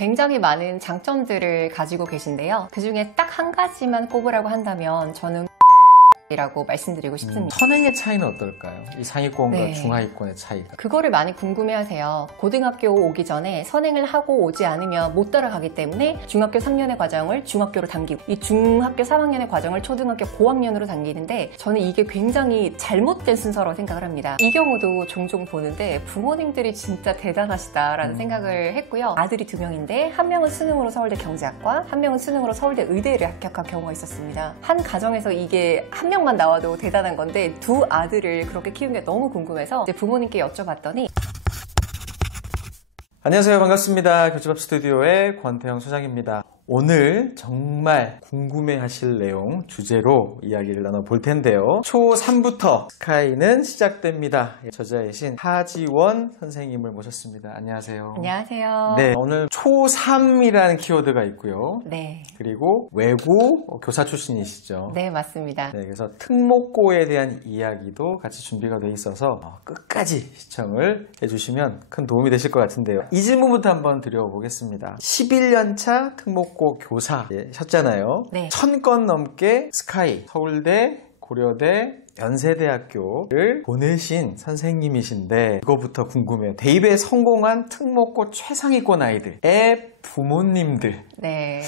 굉장히 많은 장점들을 가지고 계신데요. 그 중에 딱 한 가지만 꼽으라고 한다면 저는 이라고 말씀드리고 싶습니다. 선행의 차이는 어떨까요? 이 상위권과 네. 중하위권의 차이가. 그거를 많이 궁금해하세요. 고등학교 오기 전에 선행을 하고 오지 않으면 못 따라가기 때문에 중학교 3년의 과정을 중학교로 당기고 이 중학교 3학년의 과정을 초등학교 고학년으로 당기는데 저는 이게 굉장히 잘못된 순서라고 생각을 합니다. 이 경우도 종종 보는데 부모님들이 진짜 대단하시다라는 생각을 했고요. 아들이 2명인데 한 명은 수능으로 서울대 경제학과, 한 명은 수능으로 서울대 의대를 합격한 경우가 있었습니다. 한 가정에서 이게 한 명만 나와도 대단한 건데 두 아들을 그렇게 키운 게 너무 궁금해서 이제 부모님께 여쭤봤더니 안녕하세요. 반갑습니다. 교집합 스튜디오의 권태영 소장입니다. 오늘 정말 궁금해하실 내용 주제로 이야기를 나눠볼 텐데요. 초3부터 스카이는 시작됩니다. 저자이신 하지원 선생님을 모셨습니다. 안녕하세요. 안녕하세요. 네, 오늘 초3이라는 키워드가 있고요. 네. 그리고 외고 교사 출신이시죠. 네, 맞습니다. 네, 그래서 특목고에 대한 이야기도 같이 준비가 돼 있어서 끝까지 시청을 해주시면 큰 도움이 되실 것 같은데요. 이 질문부터 한번 드려보겠습니다. 11년차 특목고 교사셨잖아요. 네. 1000건 넘게 스카이, 서울대, 고려대, 연세대학교를 보내신 선생님이신데 이거부터 궁금해요. 대입에 성공한 특목고 최상위권 아이들의 부모님들의 네.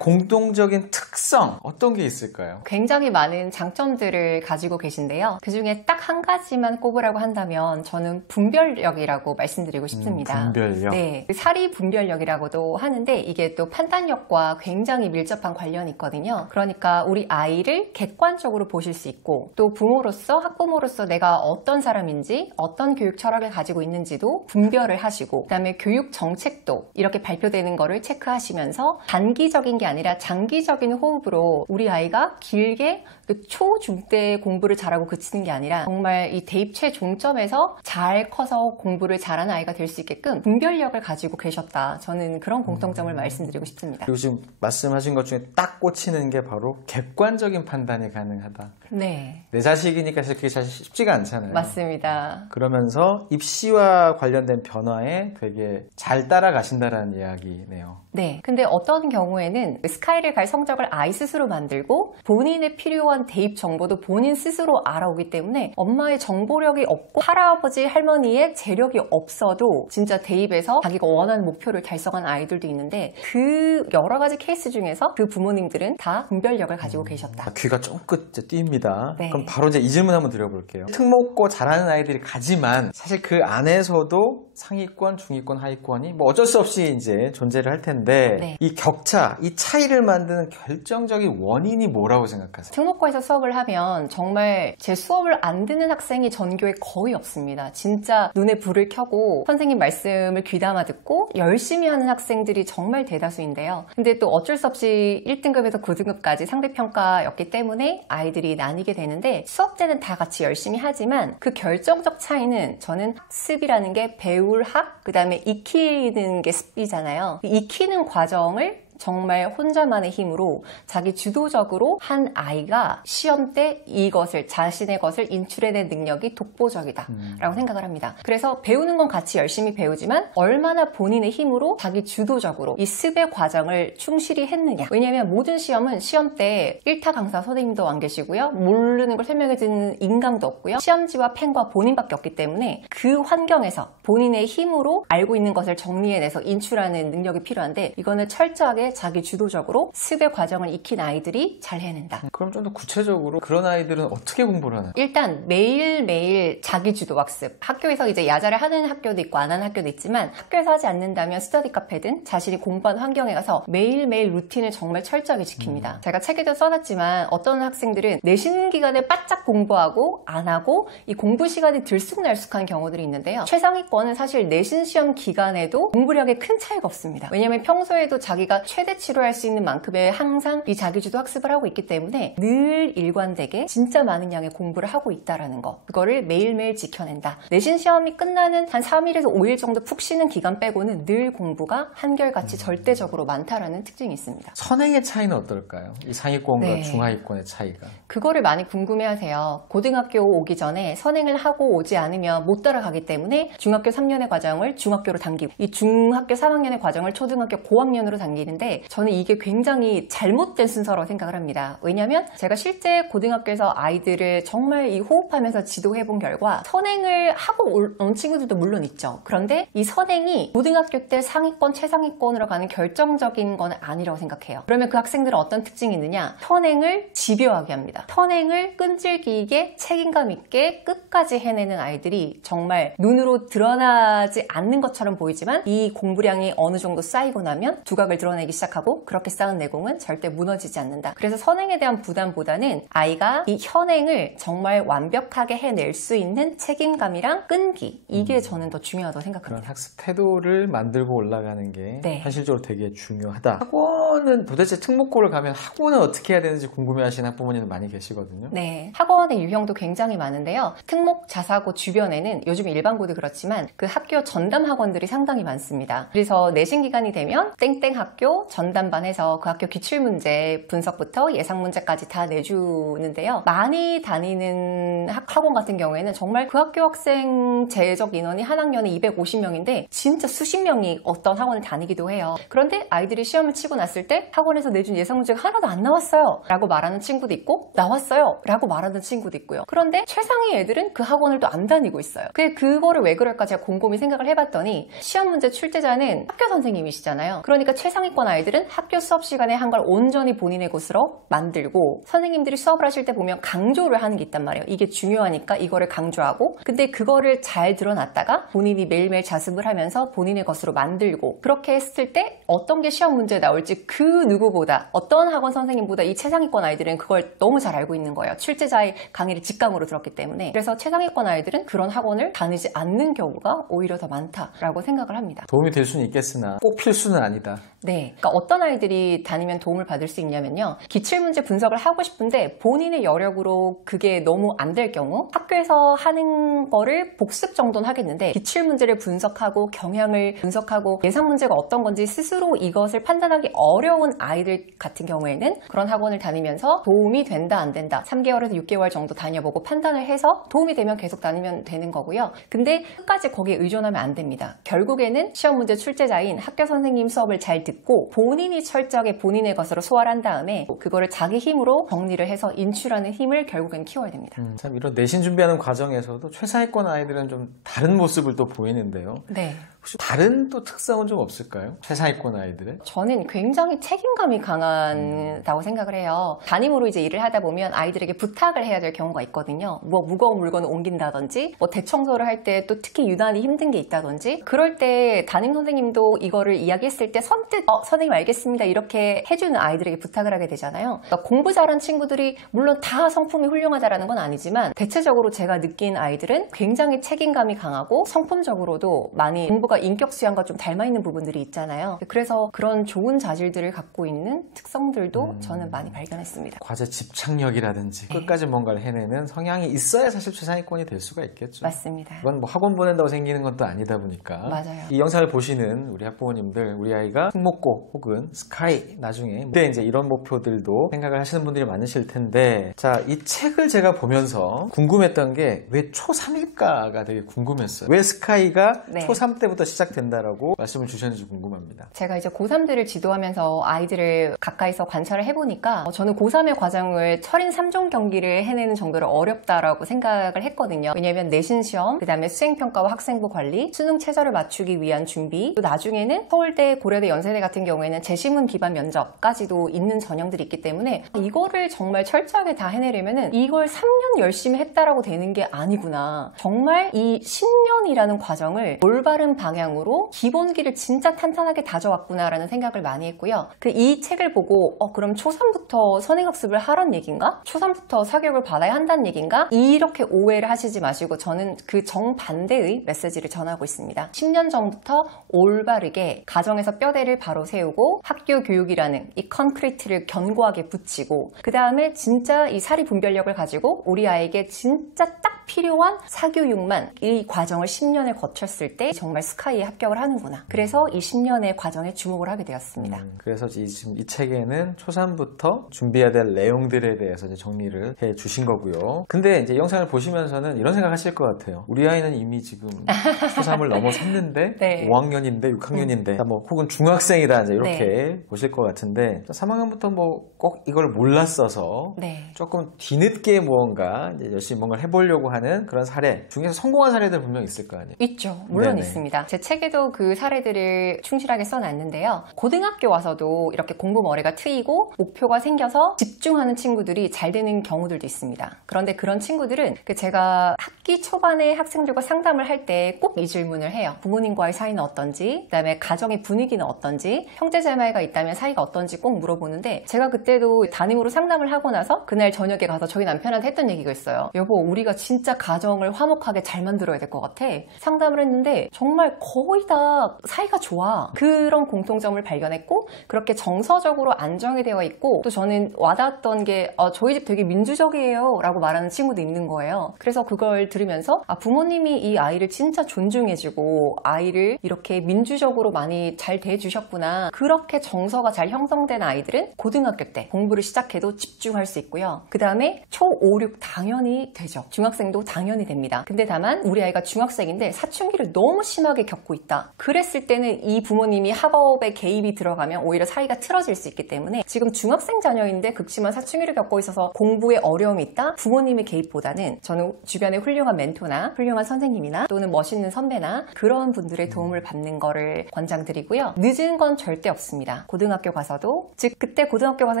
공통적인 특성 어떤 게 있을까요? 굉장히 많은 장점들을 가지고 계신데요. 그 중에 딱 한 가지만 꼽으라고 한다면 저는 분별력이라고 말씀드리고 싶습니다. 분별력? 네. 사리 분별력이라고도 하는데 이게 또 판단력과 굉장히 밀접한 관련이 있거든요. 그러니까 우리 아이를 객관적으로 보실 수 있고 또 부모로서 학부모로서 내가 어떤 사람인지 어떤 교육 철학을 가지고 있는지도 분별을 하시고 그다음에 교육 정책도 이렇게 발표되는 거를 체크하시면서 단기적인 게 아니라 장기적인 호흡으로 우리 아이가 길게 그 초, 중 때 공부를 잘하고 그치는 게 아니라 정말 이 대입 최종점에서 잘 커서 공부를 잘하는 아이가 될 수 있게끔 분별력을 가지고 계셨다. 저는 그런 공통점을 말씀드리고 싶습니다. 그리고 지금 말씀하신 것 중에 딱 꽂히는 게 바로 객관적인 판단이 가능하다. 네. 내 자식이니까 그게 사실 쉽지가 않잖아요. 맞습니다. 그러면서 입시와 관련된 변화에 되게 잘 따라가신다라는 이야기네요. 네. 근데 어떤 경우에는 스카이를 갈 성적을 아이 스스로 만들고 본인의 필요한 대입 정보도 본인 스스로 알아오기 때문에 엄마의 정보력이 없고 할아버지 할머니의 재력이 없어도 진짜 대입에서 자기가 원하는 목표를 달성한 아이들도 있는데 그 여러 가지 케이스 중에서 그 부모님들은 다 분별력을 가지고 계셨다. 귀가 쫑긋 띄입니다. 네. 그럼 바로 이제 이 질문 한번 드려볼게요. 특목고 잘하는 아이들이 가지만 사실 그 안에서도 상위권, 중위권, 하위권이 뭐 어쩔 수 없이 이제 존재를 할 텐데 네. 이 격차, 이 차이를 만드는 결정적인 원인이 뭐라고 생각하세요? 특목고에서 수업을 하면 정말 제 수업을 안 듣는 학생이 전교에 거의 없습니다. 진짜 눈에 불을 켜고 선생님 말씀을 귀담아 듣고 열심히 하는 학생들이 정말 대다수인데요. 근데 또 어쩔 수 없이 1등급에서 9등급까지 상대평가였기 때문에 아이들이 나뉘게 되는데 수업 때는 다 같이 열심히 하지만 그 결정적 차이는 저는 학습이라는 게 배울 학, 그 다음에 익히는 게 습이잖아요. 익히는 과정을 정말 혼자만의 힘으로 자기 주도적으로 한 아이가 시험 때 이것을 자신의 것을 인출해낸 능력이 독보적이다 라고 생각을 합니다. 그래서 배우는 건 같이 열심히 배우지만 얼마나 본인의 힘으로 자기 주도적으로 이 습의 과정을 충실히 했느냐. 왜냐하면 모든 시험은 시험 때 1타 강사 선생님도 안 계시고요. 모르는 걸 설명해주는 인강도 없고요. 시험지와 펜과 본인밖에 없기 때문에 그 환경에서 본인의 힘으로 알고 있는 것을 정리해내서 인출하는 능력이 필요한데 이거는 철저하게 자기 주도적으로 습의 과정을 익힌 아이들이 잘 해낸다. 그럼 좀 더 구체적으로 그런 아이들은 어떻게 공부를 하나요? 일단 매일매일 자기 주도 학습. 학교에서 이제 야자를 하는 학교도 있고 안 하는 학교도 있지만 학교에서 하지 않는다면 스터디 카페든 자신이 공부하는 환경에 가서 매일매일 루틴을 정말 철저하게 지킵니다. 제가 책에도 써놨지만 어떤 학생들은 내신 기간에 바짝 공부하고 안 하고 이 공부 시간이 들쑥날쑥한 경우들이 있는데요. 최상위권은 사실 내신 시험 기간에도 공부력에 큰 차이가 없습니다. 왜냐하면 평소에도 자기가 최대치로 할 수 있는 만큼의 항상 이 자기주도 학습을 하고 있기 때문에 늘 일관되게 진짜 많은 양의 공부를 하고 있다라는 거, 그거를 매일매일 지켜낸다. 내신 시험이 끝나는 한 3일에서 5일 정도 푹 쉬는 기간 빼고는 늘 공부가 한결같이 절대적으로 많다라는 특징이 있습니다. 선행의 차이는 어떨까요? 이 상위권과 네. 중하위권의 차이가. 그거를 많이 궁금해하세요. 고등학교 오기 전에 선행을 하고 오지 않으면 못 따라가기 때문에 중학교 3년의 과정을 중학교로 당기고, 이 중학교 3학년의 과정을 초등학교 고학년으로 당기는데, 저는 이게 굉장히 잘못된 순서라고 생각을 합니다. 왜냐하면 제가 실제 고등학교에서 아이들을 정말 이 호흡하면서 지도해본 결과 선행을 하고 온 친구들도 물론 있죠. 그런데 이 선행이 고등학교 때 상위권, 최상위권으로 가는 결정적인 건 아니라고 생각해요. 그러면 그 학생들은 어떤 특징이 있느냐? 선행을 집요하게 합니다. 선행을 끈질기 있게 책임감 있게 끝까지 해내는 아이들이 정말 눈으로 드러나지 않는 것처럼 보이지만 이 공부량이 어느 정도 쌓이고 나면 두각을 드러내기 시작하고, 그렇게 쌓은 내공은 절대 무너지지 않는다. 그래서 선행에 대한 부담보다는 아이가 이 현행을 정말 완벽하게 해낼 수 있는 책임감이랑 끈기, 이게 저는 더 중요하다고 그런 생각합니다. 학습 태도를 만들고 올라가는 게 네. 현실적으로 되게 중요하다. 학원은 도대체 특목고를 가면 학원은 어떻게 해야 되는지 궁금해하시는 학부모님들 많이 계시거든요. 네, 학원의 유형도 굉장히 많은데요. 특목 자사고 주변에는 요즘 일반고도 그렇지만 그 학교 전담 학원들이 상당히 많습니다. 그래서 내신 기간이 되면 땡땡 학교 전담반 해서 그 학교 기출문제 분석부터 예상문제까지 다 내주는데요. 많이 다니는 학원 같은 경우에는 정말 그 학교 학생 제적 인원이 한 학년에 250명인데 진짜 수십 명이 어떤 학원을 다니기도 해요. 그런데 아이들이 시험을 치고 났을 때 학원에서 내준 예상문제가 하나도 안 나왔어요 라고 말하는 친구도 있고, 나왔어요 라고 말하는 친구도 있고요. 그런데 최상위 애들은 그 학원을 또 안 다니고 있어요. 그거를 왜 그럴까 제가 곰곰이 생각을 해봤더니, 시험 문제 출제자는 학교 선생님이시잖아요. 그러니까 최상위권 아이들은 학교 수업 시간에 한 걸 온전히 본인의 것으로 만들고, 선생님들이 수업을 하실 때 보면 강조를 하는 게 있단 말이에요. 이게 중요하니까 이거를 강조하고, 근데 그거를 잘 드러났다가 본인이 매일매일 자습을 하면서 본인의 것으로 만들고, 그렇게 했을 때 어떤 게 시험 문제에 나올지 그 누구보다, 어떤 학원 선생님보다 이 최상위권 아이들은 그걸 너무 잘 알고 있는 거예요. 출제자의 강의를 직감으로 들었기 때문에. 그래서 최상위권 아이들은 그런 학원을 다니지 않는 경우가 오히려 더 많다라고 생각을 합니다. 도움이 될 수는 있겠으나 꼭 필수는 아니다. 네, 그러니까 어떤 아이들이 다니면 도움을 받을 수 있냐면요. 기출문제 분석을 하고 싶은데 본인의 여력으로 그게 너무 안 될 경우, 학교에서 하는 거를 복습 정도는 하겠는데 기출문제를 분석하고 경향을 분석하고 예상 문제가 어떤 건지 스스로 이것을 판단하기 어려운 아이들 같은 경우에는 그런 학원을 다니면서 도움이 된다 안 된다 3개월에서 6개월 정도 다녀보고 판단을 해서 도움이 되면 계속 다니면 되는 거고요. 근데 끝까지 거기에 의존하면 안 됩니다. 결국에는 시험 문제 출제자인 학교 선생님 수업을 잘 듣고 본인이 철저하게 본인의 것으로 소화를 한 다음에 그거를 자기 힘으로 정리를 해서 인출하는 힘을 결국엔 키워야 됩니다. 참 이런 내신 준비하는 과정에서도 최상위권 아이들은 좀 다른 모습을 또 보이는데요. 네. 혹시 다른 또 특성은 좀 없을까요? 최상위권 아이들의? 저는 굉장히 책임감이 강하다고 생각을 해요. 담임으로 이제 일을 하다 보면 아이들에게 부탁을 해야 될 경우가 있거든요. 뭐 무거운 물건을 옮긴다든지, 뭐 대청소를 할 때 또 특히 유난히 힘든 게 있다든지, 그럴 때 담임 선생님도 이거를 이야기했을 때 선뜻 선생님 알겠습니다 이렇게 해주는 아이들에게 부탁을 하게 되잖아요. 그러니까 공부 잘하는 친구들이 물론 다 성품이 훌륭하다라는 건 아니지만 대체적으로 제가 느낀 아이들은 굉장히 책임감이 강하고 성품적으로도 많이 공부가 인격 수양과 좀 닮아있는 부분들이 있잖아요. 그래서 그런 좋은 자질들을 갖고 있는 특성들도 저는 많이 발견했습니다. 과제 집착력이라든지 끝까지 뭔가를 해내는 성향이 있어야 사실 최상위권이 될 수가 있겠죠. 맞습니다. 이건 뭐 학원 보낸다고 생기는 것도 아니다 보니까. 맞아요. 이 영상을 보시는 우리 학부모님들, 우리 아이가 특목고 혹은 스카이 나중에 그때 이제 이런 목표들도 생각을 하시는 분들이 많으실 텐데, 자, 이 책을 제가 보면서 궁금했던 게 왜 초3일까가 되게 궁금했어요. 왜 스카이가 네. 초3 때부터 시작된다라고 말씀을 주셨는지 궁금합니다. 제가 이제 고3들을 지도하면서 아이들을 가까이서 관찰을 해보니까 저는 고3의 과정을 철인 3종 경기를 해내는 정도로 어렵다라고 생각을 했거든요. 왜냐하면 내신 시험, 그 다음에 수행평가와 학생부 관리, 수능 최저를 맞추기 위한 준비, 또 나중에는 서울대, 고려대, 연세대 같은 경우에는 재시문 기반 면접까지도 있는 전형들이 있기 때문에 이거를 정말 철저하게 다 해내려면은 이걸 3년 열심히 했다라고 되는 게 아니구나. 정말 이 10년이라는 과정을 올바른 방향으로 기본기를 진짜 탄탄하게 다져왔구나라는 생각을 많이 했고요. 이 책을 보고 그럼 초3부터 선행학습을 하란 얘기인가? 초3부터 사교육을 받아야 한다는 얘기인가? 이렇게 오해를 하시지 마시고 저는 그 정반대의 메시지를 전하고 있습니다. 10년 전부터 올바르게 가정에서 뼈대를 바로 세우고 학교 교육이라는 이 컨크리트를 견고하게 붙이고 그 다음에 진짜 이 사리 분별력을 가지고 우리 아이에게 진짜 딱 필요한 사교육만 이 과정을 10년을 거쳤을 때 정말 스카이에 합격을 하는구나. 그래서 이 10년의 과정에 주목을 하게 되었습니다. 그래서 지금 이 책에는 초3부터 준비해야 될 내용들에 대해서 이제 정리를 해 주신 거고요. 근데 이제 영상을 보시면서는 이런 생각 하실 것 같아요. 우리 아이는 이미 지금 초3을 넘어섰는데 네. 5학년인데 6학년인데 뭐 혹은 중학생이다 이제 이렇게 네. 보실 것 같은데 3학년부터 뭐 꼭 이걸 몰랐어서 네. 조금 뒤늦게 무언가 이제 열심히 뭔가를 해보려고 하는 그런 사례 중에서 성공한 사례들 분명 있을 거 아니에요. 있죠. 물론 네네. 있습니다. 제 책에도 그 사례들을 충실하게 써놨는데요. 고등학교 와서도 이렇게 공부 머리가 트이고 목표가 생겨서 집중하는 친구들이 잘 되는 경우들도 있습니다. 그런데 그런 친구들은 제가 학기 초반에 학생들과 상담을 할 때 꼭 이 질문을 해요. 부모님과의 사이는 어떤지, 그 다음에 가정의 분위기는 어떤지, 형제자매가 있다면 사이가 어떤지 꼭 물어보는데 제가 그때도 담임으로 상담을 하고 나서 그날 저녁에 가서 저희 남편한테 했던 얘기가 있어요. 여보, 우리가 진짜 가정을 화목하게 잘 만들어야 될 것 같아. 상담을 했는데 정말 거의 다 사이가 좋아. 그런 공통점을 발견했고 그렇게 정서적으로 안정이 되어 있고 또 저는 와닿았던 게 저희 집 되게 민주적이에요 라고 말하는 친구도 있는 거예요. 그래서 그걸 들으면서 부모님이 이 아이를 진짜 존중해주고 아이를 이렇게 민주적으로 많이 잘 대해주셨구나. 그렇게 정서가 잘 형성된 아이들은 고등학교 때 공부를 시작해도 집중할 수 있고요. 그 다음에 초5, 6 당연히 되죠. 중학생도 당연히 됩니다. 근데 다만 우리 아이가 중학생인데 사춘기를 너무 심하게 겪고 있다. 그랬을 때는 이 부모님이 학업에 개입이 들어가면 오히려 사이가 틀어질 수 있기 때문에 지금 중학생 자녀인데 극심한 사춘기를 겪고 있어서 공부에 어려움이 있다? 부모님의 개입보다는 저는 주변에 훌륭한 멘토나 훌륭한 선생님이나 또는 멋있는 선배나 그런 분들의 도움을 받는 거를 권장드리고요. 늦은 건 절대 없습니다. 고등학교 가서도 즉 그때 고등학교 가서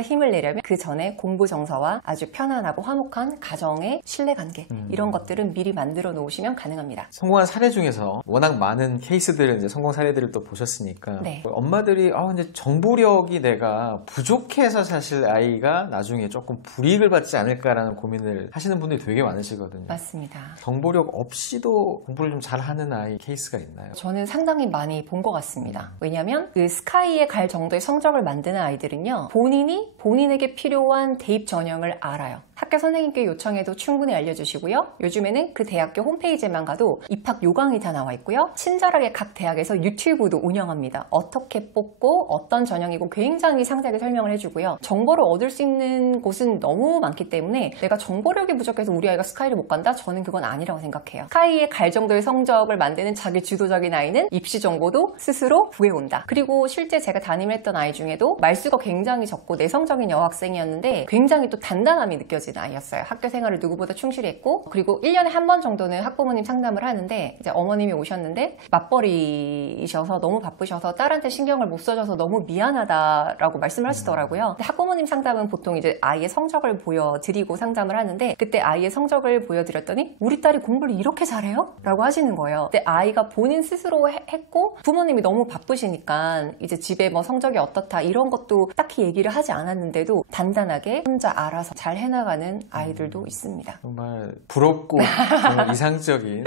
힘을 내려면 그 전에 공부 정서와 아주 편안하고 화목한 가정의 신뢰관계 이런 것들은 미리 만들어 놓으시면 가능합니다. 성공한 사례 중에서 워낙 많은 케이스들을 이제 성공 사례들을 또 보셨으니까 네. 엄마들이 이제 정보력이 내가 부족해서 사실 아이가 나중에 조금 불이익을 받지 않을까라는 고민을 하시는 분들이 되게 많으시거든요. 맞습니다. 정보력 없이도 공부를 좀 잘하는 아이 케이스가 있나요? 저는 상당히 많이 본 것 같습니다. 왜냐하면 그 스카이에 갈 정도의 성적을 만드는 아이들은요. 본인이 본인에게 필요한 대입 전형을 알아요. 학교 선생님께 요청해도 충분히 알려주시고요. 요즘에는 그 대학교 홈페이지에만 가도 입학 요강이 다 나와 있고요. 친절하게 각 대학에서 유튜브도 운영합니다. 어떻게 뽑고 어떤 전형이고 굉장히 상세하게 설명을 해주고요. 정보를 얻을 수 있는 곳은 너무 많기 때문에 내가 정보력이 부족해서 우리 아이가 스카이를 못 간다? 저는 그건 아니라고 생각해요. 스카이에 갈 정도의 성적을 만드는 자기 주도적인 아이는 입시 정보도 스스로 구해온다. 그리고 실제 제가 담임을 했던 아이 중에도 말수가 굉장히 적고 내성적인 여학생이었는데 굉장히 또 단단함이 느껴지는 아이였어요. 학교 생활을 누구보다 충실히 했고 그리고 1년에 한 번 정도는 학부모님 상담을 하는데 이제 어머님이 오셨는데 맞벌이셔서 너무 바쁘셔서 딸한테 신경을 못 써줘서 너무 미안하다라고 말씀을 하시더라고요. 근데 학부모님 상담은 보통 이제 아이의 성적을 보여드리고 상담을 하는데 그때 아이의 성적을 보여드렸더니 우리 딸이 공부를 이렇게 잘해요? 라고 하시는 거예요. 근데 아이가 본인 스스로 했고 부모님이 너무 바쁘시니까 이제 집에 뭐 성적이 어떻다 이런 것도 딱히 얘기를 하지 않았는데도 단단하게 혼자 알아서 잘 해나가는 아이들도 있습니다. 정말 부럽고 정말 이상적인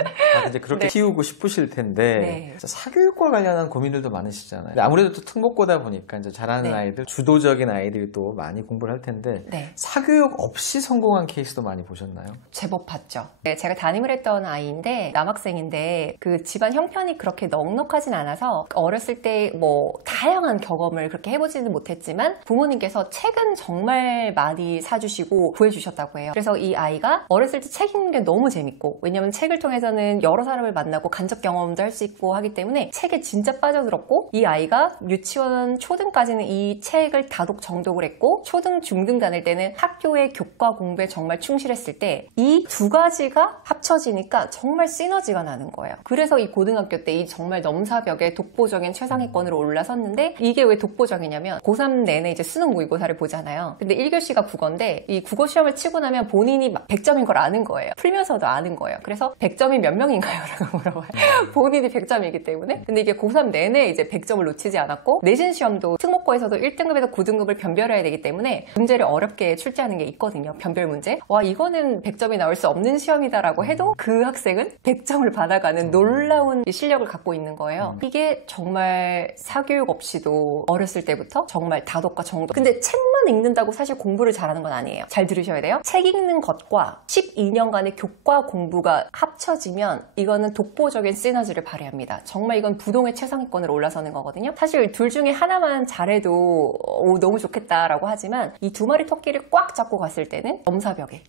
이제 그렇게 네. 키우고 싶으실 텐데 네. 사교육과 관련한 고민들도 많으시잖아요. 근데 아무래도 또 특목고다 보니까 이제 잘하는 네. 아이들, 주도적인 아이들이 또 많이 공부를 할 텐데 네. 사교육 없이 성공한 케이스도 많이 보셨나요? 제법 봤죠. 네, 제가 담임을 했던 아이인데 남학생인데 그 집안 형편이 그렇게 넉넉하진 않아서 어렸을 때 뭐 다양한 경험을 그렇게 해보지는 못했지만 부모님께서 책은 정말 많이 사주시고 구해주셨다고 해요. 그래서 이 아이가 어렸을 때 책 읽는 게 너무 재밌고 왜냐면 책을 통해서는 여러 사람을 만나고 간접 경험도 할 수 있고 하기 때문에 책에 진짜 빠져들었고 이 아이가 유치원 초등까지는 이 책을 다독 정독을 했고 초등 중등 다닐 때는 학교의 교과 공부에 정말 충실했을 때 이 두 가지가 합쳐지니까 정말 시너지가 나는 거예요. 그래서 이 고등학교 때 이 정말 넘사벽에 독보적인 최상위권으로 올라섰는데 이게 왜 독보적이냐면 고3 내내 이제 수능 모의고사를 보잖아요. 근데 1교시가 국어인데 이 국어 시험을 시험을 치고 나면 본인이 100점인 걸 아는 거예요. 풀면서도 아는 거예요. 그래서 100점이 몇 명인가요? 라고 물어봐요. 본인이 100점이기 때문에. 근데 이게 고3 내내 이제 100점을 놓치지 않았고, 내신 시험도 특목고에서도 1등급에서 9등급을 변별해야 되기 때문에 문제를 어렵게 출제하는 게 있거든요. 변별 문제. 와, 이거는 100점이 나올 수 없는 시험이다라고 해도 그 학생은 100점을 받아가는 놀라운 실력을 갖고 있는 거예요. 이게 정말 사교육 없이도 어렸을 때부터 정말 다독과 정독. 근데 책만 읽는다고 사실 공부를 잘하는 건 아니에요. 잘 들으셔야 돼요. 책 읽는 것과 12년간의 교과 공부가 합쳐지면 이거는 독보적인 시너지를 발휘합니다. 정말 이건 부동의 최상위권으로 올라서는 거거든요. 사실 둘 중에 하나만 잘해도 너무 좋겠다라고 하지만 이 두 마리 토끼를 꽉 잡고 갔을 때는 넘사벽에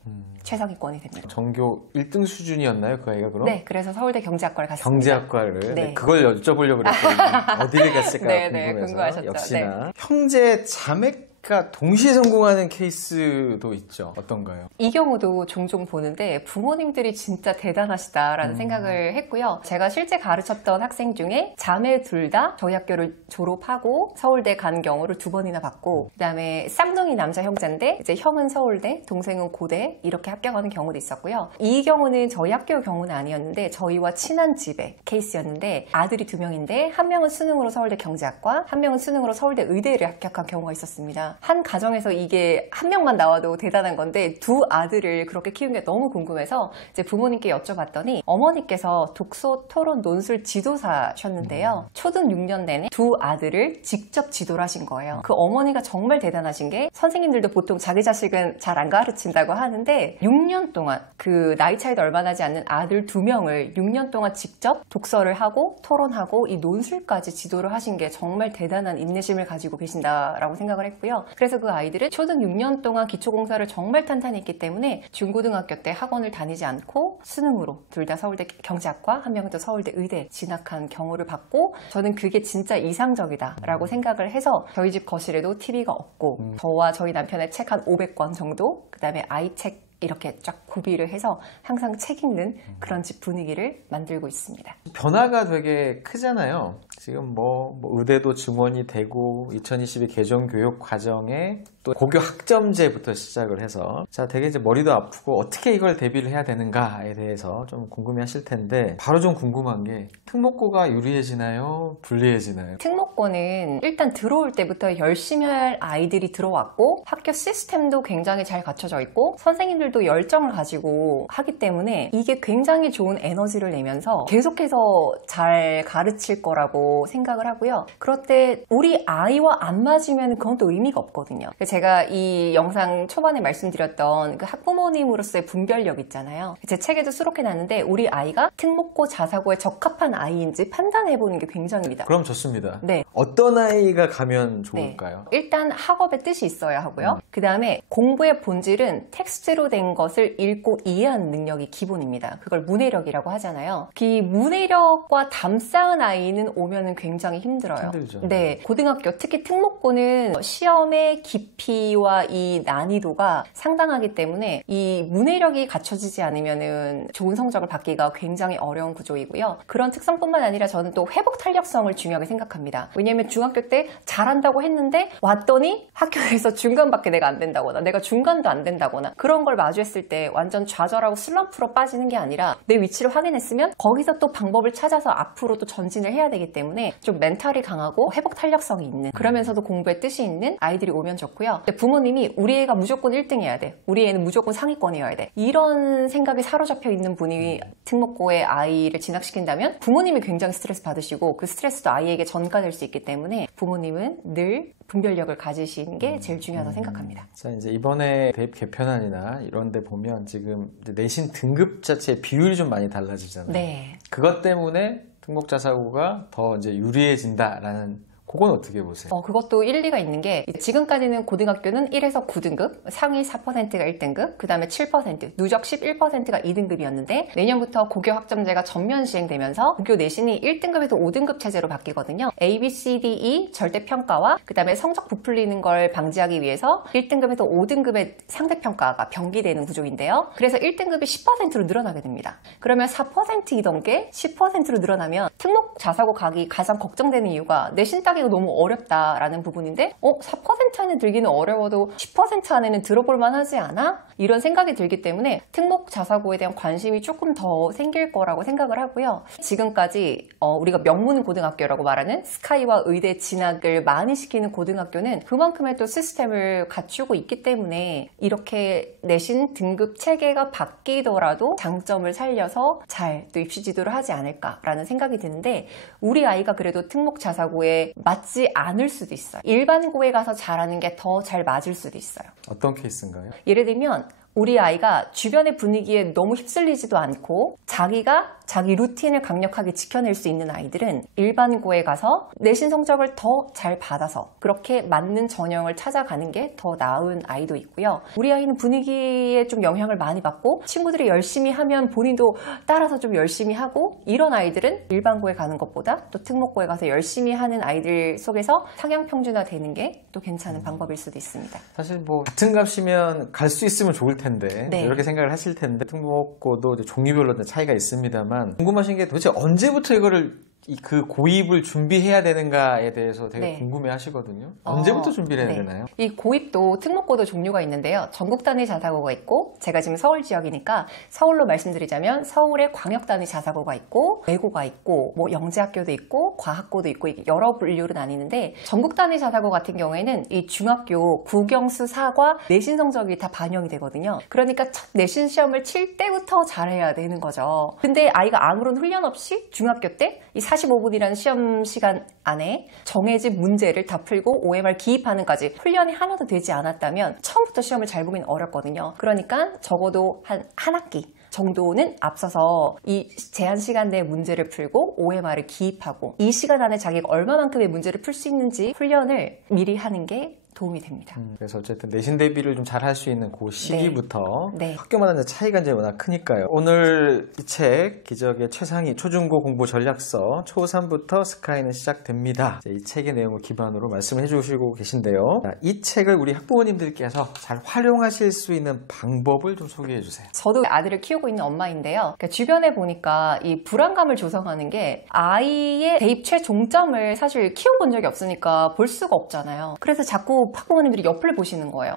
최상위권이 됩니다. 전교 1등 수준이었나요? 그 아이가 그럼? 네, 그래서 서울대 경제학과를 갔습니다. 경제학과를. 네. 네, 그걸 여쭤보려고 그랬거든요. 어디를 갔을까 네, 궁금해서. 궁금하셨죠. 역시나. 형제 자매가 동시에 성공하는 케이스도 있죠. 어떤가요? 이 경우도 종종 보는데 부모님들이 진짜 대단하시다라는 생각을 했고요. 제가 실제 가르쳤던 학생 중에 자매 둘 다 저희 학교를 졸업하고 서울대 간 경우를 2번이나 봤고, 그다음에 쌍둥이 남자 형제인데 이제 형은 서울대, 동생은 고대 이렇게 합격하는 경우도 있었고요. 이 경우는 저희 학교 경우는 아니었는데 저희와 친한 집의 케이스였는데 아들이 2명인데 한 명은 수능으로 서울대 경제학과, 한 명은 수능으로 서울대 의대를 합격한 경우가 있었습니다. 한 가정에서 이게 한 명만 나와도 대단한 건데 두 아들을 그렇게 키운 게 너무 궁금해서 이제 부모님께 여쭤봤더니 어머니께서 독서, 토론, 논술 지도사셨는데요. 초등 6년 내내 두 아들을 직접 지도를 하신 거예요. 그 어머니가 정말 대단하신 게, 선생님들도 보통 자기 자식은 잘 안 가르친다고 하는데 6년 동안 그 나이 차이도 얼마 나지 않는 아들 2명을 6년 동안 직접 독서를 하고 토론하고 이 논술까지 지도를 하신 게 정말 대단한 인내심을 가지고 계신다라고 생각을 했고요. 그래서 그 아이들은 초등 6년 동안 기초공사를 정말 탄탄히 했기 때문에 중고등학교 때 학원을 다니지 않고 수능으로 둘 다 서울대 경제학과, 한 명은 또 서울대 의대 진학한 경우를 봤고, 저는 그게 진짜 이상적이다라고 생각을 해서 저희 집 거실에도 TV가 없고 저와 저희 남편의 책 한 500권 정도, 그 다음에 아이 책 이렇게 쫙 구비를 해서 항상 책 읽는 그런 집 분위기를 만들고 있습니다. 변화가 되게 크잖아요. 지금 뭐 의대도 증원이 되고 2022 개정교육 과정에 또 고교 학점제부터 시작을 해서 자 되게 이제 머리도 아프고 어떻게 이걸 대비를 해야 되는가에 대해서 좀 궁금해하실 텐데, 바로 좀 궁금한 게 특목고가 유리해지나요? 불리해지나요? 특목고는 일단 들어올 때부터 열심히 할 아이들이 들어왔고 학교 시스템도 굉장히 잘 갖춰져 있고 선생님들도 열정을 가지고 하기 때문에 이게 굉장히 좋은 에너지를 내면서 계속해서 잘 가르칠 거라고 생각을 하고요. 그럴 때 우리 아이와 안 맞으면 그건 또 의미가 없거든요. 제가 이 영상 초반에 말씀드렸던 그 학부모님으로서의 분별력 있잖아요. 제 책에도 수록해 놨는데 우리 아이가 특목고 자사고에 적합한 아이인지 판단해보는 게 굉장히 그럼 좋습니다. 네. 어떤 아이가 가면 좋을까요? 네. 일단 학업의 뜻이 있어야 하고요. 그 다음에 공부의 본질은 텍스트로 된 것을 읽고 이해하는 능력이 기본입니다. 그걸 문해력이라고 하잖아요. 이 문해력과 담 쌓은 아이는 오면은 굉장히 힘들어요. 힘들죠. 네. 고등학교, 특히 특목고는 시험의 깊이와 이 난이도가 상당하기 때문에 이 문해력이 갖춰지지 않으면은 좋은 성적을 받기가 굉장히 어려운 구조이고요. 그런 특성뿐만 아니라 저는 또 회복 탄력성을 중요하게 생각합니다. 왜냐하면 중학교 때 잘한다고 했는데 왔더니 학교에서 중간밖에 내가 안 된다거나 내가 중간도 안 된다거나 그런 걸 마주했을 때 완전 좌절하고 슬럼프로 빠지는 게 아니라 내 위치를 확인했으면 거기서 또 방법을 찾아서 앞으로 또 전진을 해야 되기 때문에 좀 멘탈이 강하고 회복 탄력성이 있는, 그러면서도 공부에 뜻이 있는 아이들이 오면 좋고요. 근데 부모님이 우리 애가 무조건 1등 해야 돼, 우리 애는 무조건 상위권이어야 돼, 이런 생각에 사로잡혀 있는 분이 특목고에 아이를 진학시킨다면 부모님이 굉장히 스트레스 받으시고 그 스트레스도 아이에게 전가될 수 있기 때문에 부모님은 늘 분별력을 가지시는 게 제일 중요하다고 생각합니다. 자, 이제 이번에 대입 개편안이나 이런 데 보면 지금 이제 내신 등급 자체의 비율이 좀 많이 달라지잖아요. 네. 그것 때문에 특목자사고가 더 이제 유리해진다라는, 그건 어떻게 보세요? 그것도 일리가 있는 게, 지금까지는 고등학교는 1에서 9등급, 상위 4%가 1등급, 그 다음에 7%, 누적 11%가 2등급이었는데 내년부터 고교 학점제가 전면 시행되면서 고교 내신이 1등급에서 5등급 체제로 바뀌거든요. A, B, C, D, E 절대평가와 그 다음에 성적 부풀리는 걸 방지하기 위해서 1등급에서 5등급의 상대평가가 병기되는 구조인데요. 그래서 1등급이 10%로 늘어나게 됩니다. 그러면 4%이던 게 10%로 늘어나면 특목 자사고 가기 가장 걱정되는 이유가 내신 따기 너무 어렵다라는 부분인데 4% 10% 안에 들기는 어려워도 10% 안에는 들어볼 만하지 않아? 이런 생각이 들기 때문에 특목 자사고에 대한 관심이 조금 더 생길 거라고 생각을 하고요. 지금까지 우리가 명문 고등학교라고 말하는 스카이와 의대 진학을 많이 시키는 고등학교는 그만큼의 또 시스템을 갖추고 있기 때문에 이렇게 내신 등급 체계가 바뀌더라도 장점을 살려서 잘 또 입시 지도를 하지 않을까라는 생각이 드는데, 우리 아이가 그래도 특목 자사고에 맞지 않을 수도 있어요. 일반고에 가서 잘하는 게 더 잘 맞을 수도 있어요. 어떤 케이스인가요? 예를 들면 우리 아이가 주변의 분위기에 너무 휩쓸리지도 않고 자기가 자기 루틴을 강력하게 지켜낼 수 있는 아이들은 일반고에 가서 내신 성적을 더 잘 받아서 그렇게 맞는 전형을 찾아가는 게 더 나은 아이도 있고요. 우리 아이는 분위기에 좀 영향을 많이 받고 친구들이 열심히 하면 본인도 따라서 좀 열심히 하고, 이런 아이들은 일반고에 가는 것보다 또 특목고에 가서 열심히 하는 아이들 속에서 상향 평준화 되는 게 또 괜찮은 방법일 수도 있습니다. 사실 뭐 같은 값이면 갈 수 있으면 좋을 텐데 네. 이렇게 생각을 하실 텐데, 특목고도 이제 종류별로 차이가 있습니다만, 궁금하신 게 도대체 언제부터 이거를 그 고입을 준비해야 되는가에 대해서 되게 네. 궁금해 하시거든요. 언제부터 준비를 해야 되나요? 이 고입도 특목고도 종류가 있는데요. 전국 단위 자사고가 있고, 제가 지금 서울 지역이니까 서울로 말씀드리자면 서울에 광역 단위 자사고가 있고, 외고가 있고, 뭐 영재학교도 있고, 과학고도 있고, 이게 여러 분류로 나뉘는데, 전국 단위 자사고 같은 경우에는 이 중학교 국영수 사과 내신 성적이 다 반영이 되거든요. 그러니까 첫 내신 시험을 칠 때부터 잘해야 되는 거죠. 근데 아이가 아무런 훈련 없이 중학교 때 이 45분이라는 시험 시간 안에 정해진 문제를 다 풀고 OMR 기입하는까지 훈련이 하나도 되지 않았다면 처음부터 시험을 잘 보기는 어렵거든요. 그러니까 적어도 한 학기 정도는 앞서서 이 제한 시간 내에 문제를 풀고 OMR을 기입하고, 이 시간 안에 자기가 얼마만큼의 문제를 풀 수 있는지 훈련을 미리 하는 게 도움이 됩니다. 그래서 어쨌든 내신 대비를 좀 잘 할 수 있는 그 시기부터 네. 학교마다 이제 차이가 이제 워낙 크니까요. 오늘 이 책 기적의 최상위 초중고 공부 전략서 초3부터 스카이는 시작됩니다. 이 책의 내용을 기반으로 말씀을 해주시고 계신데요. 자, 이 책을 우리 학부모님들께서 잘 활용하실 수 있는 방법을 좀 소개해 주세요. 저도 아들을 키우고 있는 엄마인데요. 그러니까 주변에 보니까 이 불안감을 조성하는 게, 아이의 대입 최종점을 사실 키워본 적이 없으니까 볼 수가 없잖아요. 그래서 자꾸 학부모님들이 옆을 보시는 거예요.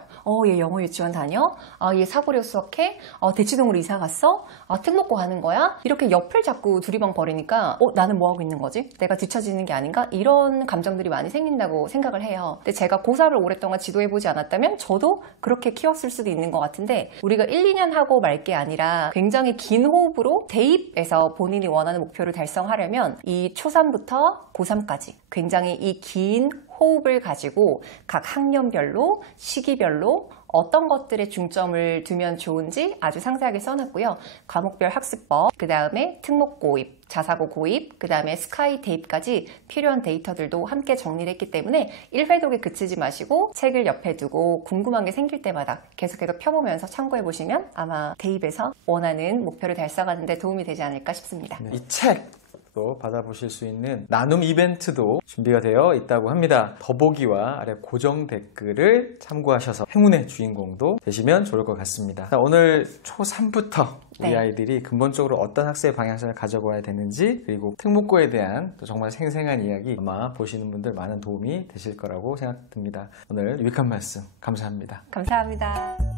얘 영어 유치원 다녀? 얘 사고려 수학해? 대치동으로 이사 갔어? 특목고 가는 거야? 이렇게 옆을 자꾸 두리번거리니까 나는 뭐 하고 있는 거지? 내가 뒤처지는 게 아닌가? 이런 감정들이 많이 생긴다고 생각을 해요. 근데 제가 고3을 오랫동안 지도해보지 않았다면 저도 그렇게 키웠을 수도 있는 것 같은데, 우리가 1, 2년 하고 말 게 아니라 굉장히 긴 호흡으로 대입에서 본인이 원하는 목표를 달성하려면 이 초3부터 고3까지 굉장히 이 긴 호흡을 가지고 각 학년별로, 시기별로 어떤 것들에 중점을 두면 좋은지 아주 상세하게 써놨고요. 과목별 학습법, 그 다음에 특목 고입, 자사고 고입, 그 다음에 스카이 대입까지 필요한 데이터들도 함께 정리를 했기 때문에 1회독에 그치지 마시고 책을 옆에 두고 궁금한 게 생길 때마다 계속해서 펴보면서 참고해 보시면 아마 대입에서 원하는 목표를 달성하는 데 도움이 되지 않을까 싶습니다. 이 책 또 받아보실 수 있는 나눔 이벤트도 준비가 되어 있다고 합니다. 더보기와 아래 고정 댓글을 참고하셔서 행운의 주인공도 되시면 좋을 것 같습니다. 자, 오늘 초3부터 우리 네. 아이들이 근본적으로 어떤 학습의 방향성을 가져가야 되는지, 그리고 특목고에 대한 또 정말 생생한 이야기 아마 보시는 분들 많은 도움이 되실 거라고 생각됩니다. 오늘 유익한 말씀 감사합니다. 감사합니다.